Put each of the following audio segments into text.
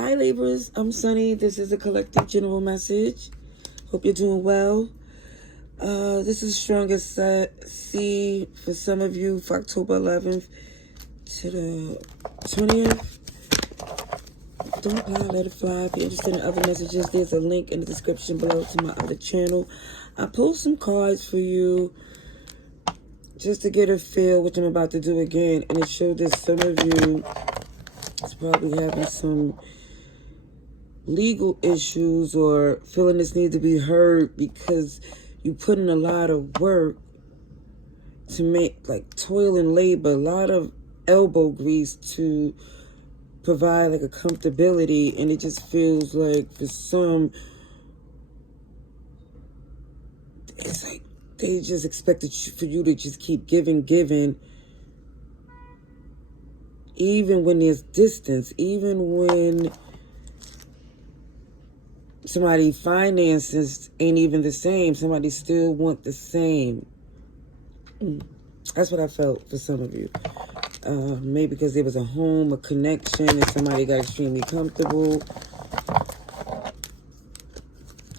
Hi Libras, I'm Sunny. This is a collective general message. Hope you're doing well. This is strongest C for some of you for October 11th to the 20th. Don't apply, let it fly. If you're interested in other messages, there's a link in the description below to my other channel. I pulled some cards for you just to get a feel, which I'm about to do again. And it showed that some of you is probably having some legal issues or feeling this need to be heard because you put in a lot of work to make, like, toil and labor, a lot of elbow grease to provide like a comfortability, and it just feels like for some it's like they just expected for you to just keep giving, even when there's distance, even when somebody finances ain't even the same, somebody still want the same. That's what I felt for some of you. Maybe because there was a home, a connection, and somebody got extremely comfortable.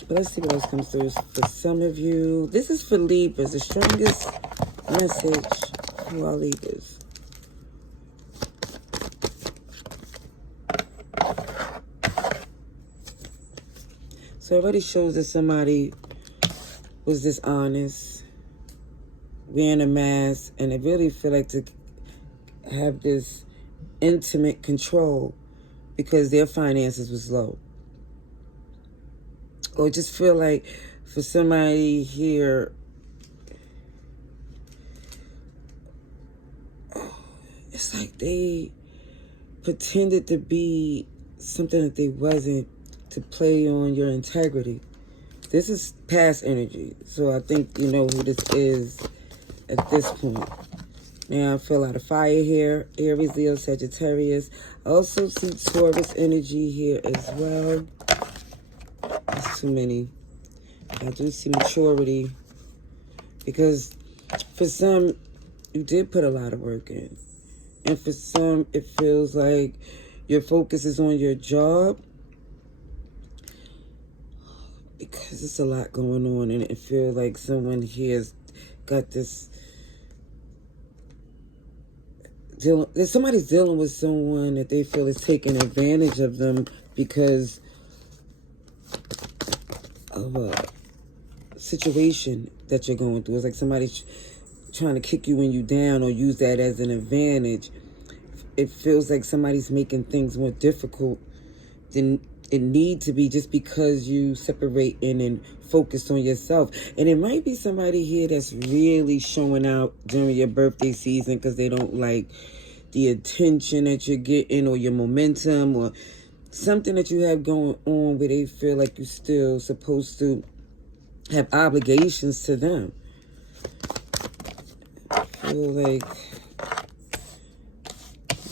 But let's see what else comes through for some of you. This is for Libras, the strongest message for our Libras. So it already shows that somebody was dishonest, wearing a mask, and they really feel like to have this intimate control because their finances was low. Or just feel like for somebody here, it's like they pretended to be something that they wasn't to play on your integrity. This is past energy, so I think you know who this is at this point. Now I feel a lot of fire here. Aries, Leo, Sagittarius. I also see Taurus energy here as well. That's too many. I do see maturity. Because for some, you did put a lot of work in. And for some, it feels like your focus is on your job. Because it's a lot going on. And it feels like someone here has got this... somebody's dealing with someone that they feel is taking advantage of them because of a situation that you're going through. It's like somebody's trying to kick you when you down or use that as an advantage. It feels like somebody's making things more difficult than it need to be just because you separate in and focus on yourself. And it might be somebody here that's really showing out during your birthday season because they don't like the attention that you're getting or your momentum or something that you have going on where they feel like you're still supposed to have obligations to them. I feel like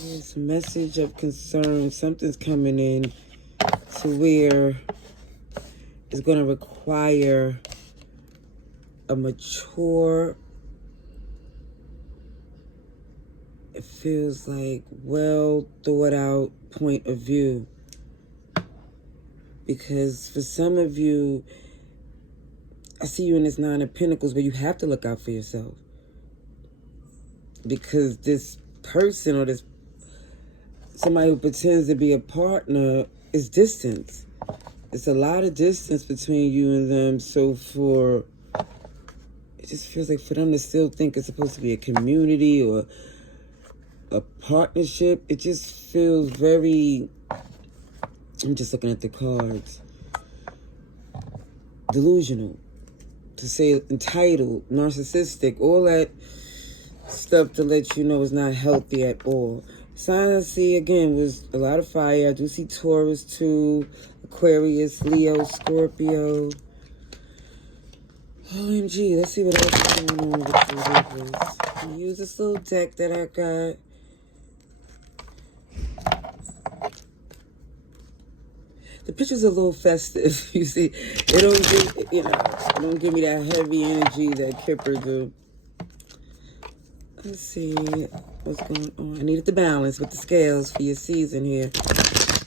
there's a message of concern. Something's coming in to where it's going to require a mature, it feels like well thought out point of view. Because for some of you, I see you in this Nine of Pentacles where you have to look out for yourself. Because this person or this somebody who pretends to be a partner is distance. It's a lot of distance between you and them. So it just feels like for them to still think it's supposed to be a community or a partnership, it just feels very, I'm just looking at the cards, delusional, to say entitled, narcissistic, all that stuff to let you know is not healthy at all. Sign I see again was a lot of fire. I do see Taurus too, Aquarius, Leo, Scorpio. OMG, let's see what else is going on with the Libras. Use this little deck that I got. The picture's a little festive, you see. It don't give me that heavy energy that Kipper do. Let's see what's going on. I needed the balance with the scales for your season here.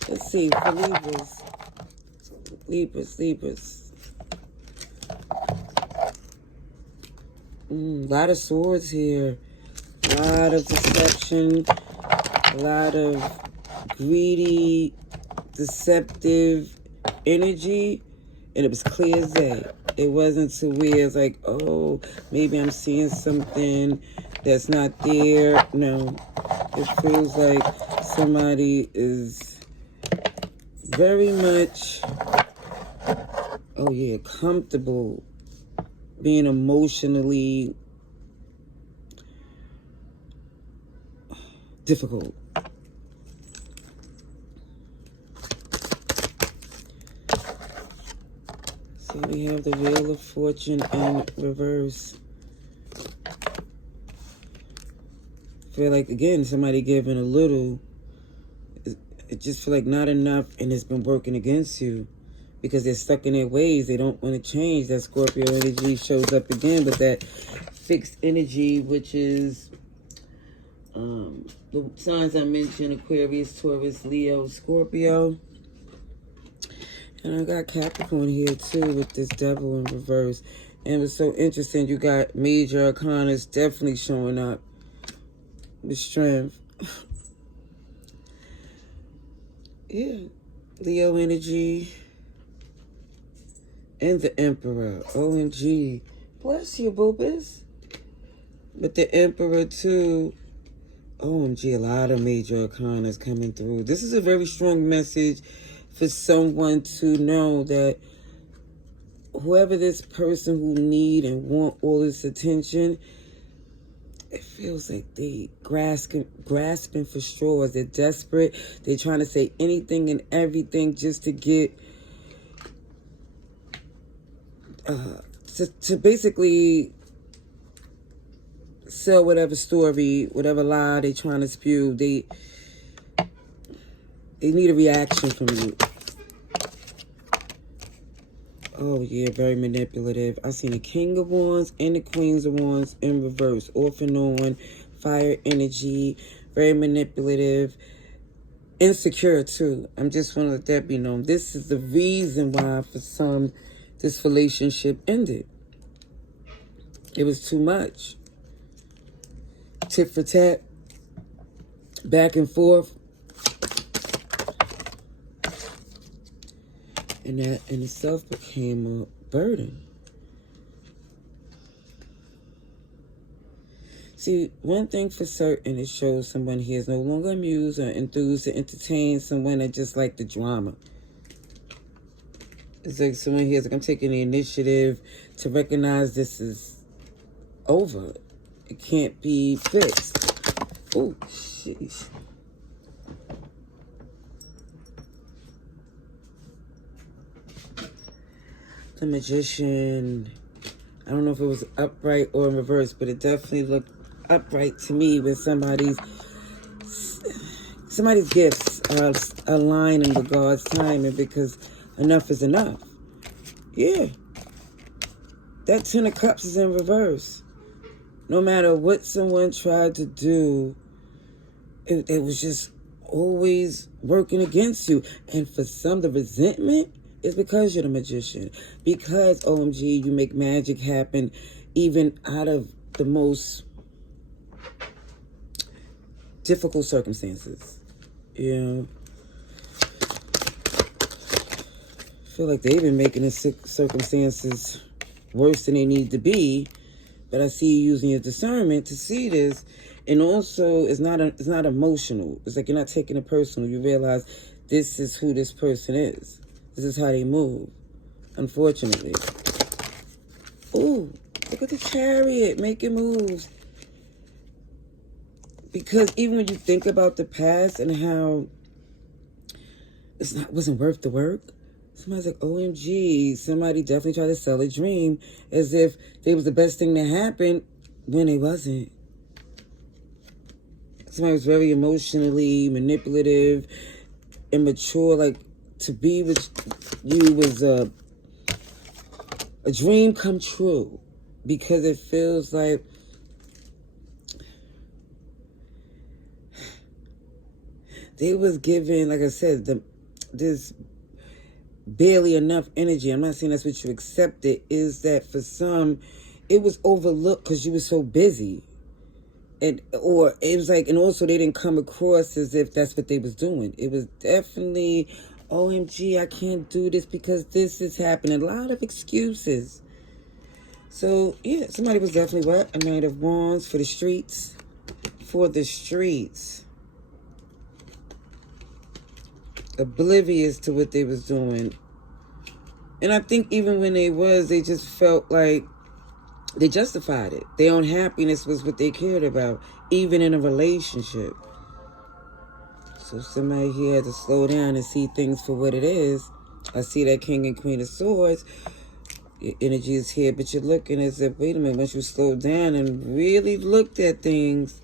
Let's see for Libras. Libras. A lot of swords here. A lot of deception. A lot of greedy, deceptive energy. And it was clear as day. It wasn't too weird. It's like, oh, maybe I'm seeing something that's not there. No. It feels like somebody is very much, oh yeah, comfortable being emotionally difficult. So we have the Wheel of Fortune in reverse. Feel like, again, somebody giving a little. It just feel like not enough, and it's been working against you because they're stuck in their ways. They don't want to change. That Scorpio energy shows up again with that fixed energy, which is the signs I mentioned: Aquarius, Taurus, Leo, Scorpio. And I got Capricorn here too with this Devil in reverse. And it was so interesting. You got major arcanas definitely showing up with strength. Yeah. Leo energy. And the Emperor. OMG. Bless you, boobas. But the Emperor too. OMG, a lot of major arcanas coming through. This is a very strong message for someone to know that whoever this person who need and want all this attention, it feels like they grasping for straws. They're desperate. They're trying to say anything and everything just to get to basically sell whatever story, whatever lie they're trying to spew. They need a reaction from you. Oh, yeah, very manipulative. I seen the King of Wands and the Queens of Wands in reverse. Off and on. Fire energy. Very manipulative. Insecure, too. I'm just want to let that be known. This is the reason why, for some, this relationship ended. It was too much. Tit for tat. Back and forth. And that in itself became a burden. See, one thing for certain, it shows someone here is no longer amused or enthused to entertain someone that just like the drama. It's like someone here is like, I'm taking the initiative to recognize this is over. It can't be fixed. Oh, jeez. The Magician. I don't know if it was upright or in reverse, but it definitely looked upright to me with somebody's gifts are aligning with God's timing, because enough is enough. Yeah. That Ten of Cups is in reverse. No matter what someone tried to do, it was just always working against you. And for some, the resentment is because you're the Magician. Because, OMG, you make magic happen even out of the most difficult circumstances. Yeah. I feel like they've been making the circumstances worse than they need to be. But I see you using your discernment to see this. And also, it's not emotional. It's like you're not taking it personal. You realize this is who this person is. This is how they move, unfortunately. Ooh, look at the Chariot making moves. Because even when you think about the past and how wasn't worth the work, somebody's like, OMG, somebody definitely tried to sell a dream as if they was the best thing that happened when it wasn't. Somebody was very emotionally manipulative, immature, like, to be with you was a dream come true, because it feels like they was given, like I said, there's barely enough energy. I'm not saying that's what you accepted. Is that for some, it was overlooked because you were so busy. Or it was like, and also they didn't come across as if that's what they was doing. It was definitely, OMG, I can't do this because this is happening. A lot of excuses. So, yeah, somebody was definitely what? A Knight of Wands for the streets. For the streets. Oblivious to what they was doing. And I think even when they just felt like they justified it. Their own happiness was what they cared about, even in a relationship. So somebody here had to slow down and see things for what it is. I see that King and Queen of Swords. Your energy is here, but you're looking as if, wait a minute, once you slow down and really looked at things,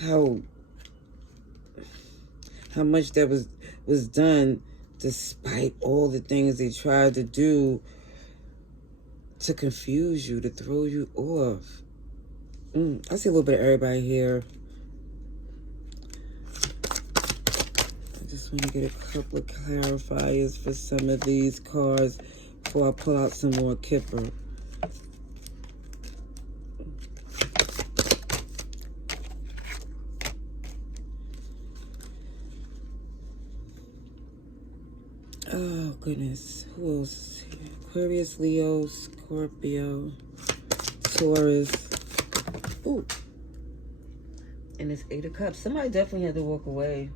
how much that was done despite all the things they tried to do to confuse you, to throw you off. I see a little bit of everybody here. I just want to get a couple of clarifiers for some of these cards before I pull out some more Kipper. Oh, goodness. Who else is here? Aquarius, Leo, Scorpio, Taurus. Ooh. And it's 8 of Cups. Somebody definitely had to walk away.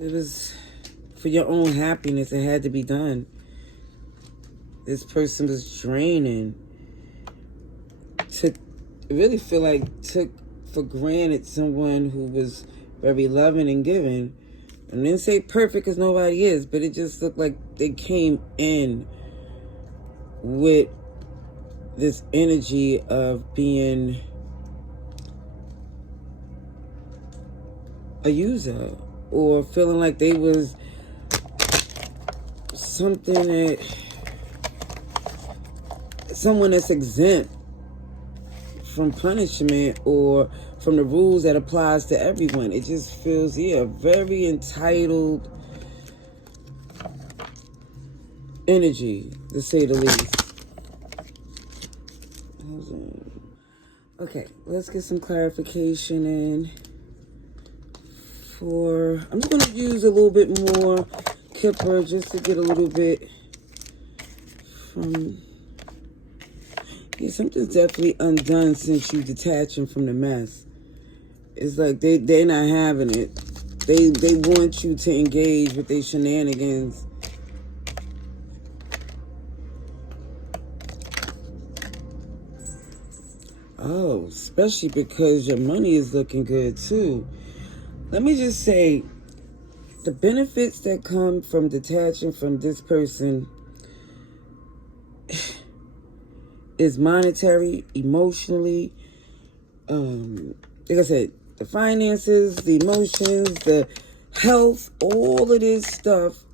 It was for your own happiness. It had to be done. This person was draining. Really feel like took for granted someone who was very loving and giving. I didn't say perfect because nobody is, but it just looked like they came in with this energy of being a user or feeling like they was something that someone that's exempt from punishment or from the rules that applies to everyone. It just feels, very entitled energy, to say the least. Okay, let's get some clarification in. I'm just going to use a little bit more Kipper just to get a little bit from... Yeah, something's definitely undone since you detaching from the mess. It's like they're not having it. They want you to engage with their shenanigans. Oh, especially because your money is looking good too. Let me just say, the benefits that come from detaching from this person is monetary, emotionally, like I said, the finances, the emotions, the health, all of this stuff,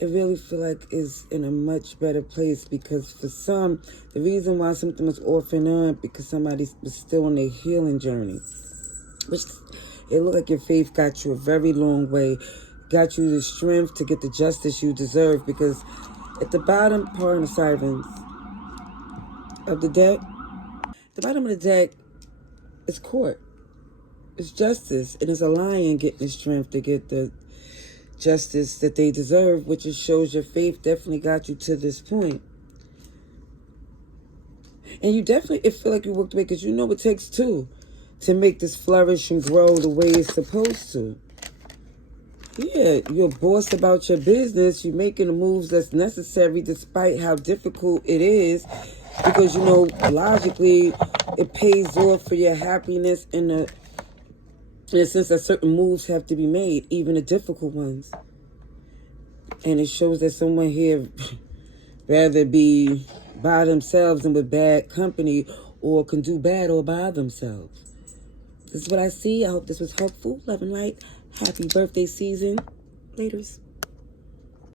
I really feel like is in a much better place because for some, the reason why something was off and on because somebody was still on their healing journey. Which it looked like your faith got you a very long way, got you the strength to get the justice you deserve because at the bottom part of the servants of the deck, the bottom of the deck is court. It's justice. And it's a lion getting the strength to get the justice that they deserve, which just shows your faith definitely got you to this point. And you definitely feel like you worked away because you know it takes two to make this flourish and grow the way it's supposed to. Yeah, you're a boss about your business. You're making the moves that's necessary despite how difficult it is. Because, logically, it pays off for your happiness in a sense that certain moves have to be made, even the difficult ones. And it shows that someone here rather be by themselves than with bad company or can do bad all by themselves. This is what I see. I hope this was helpful. Love and light. Happy birthday season. Laters.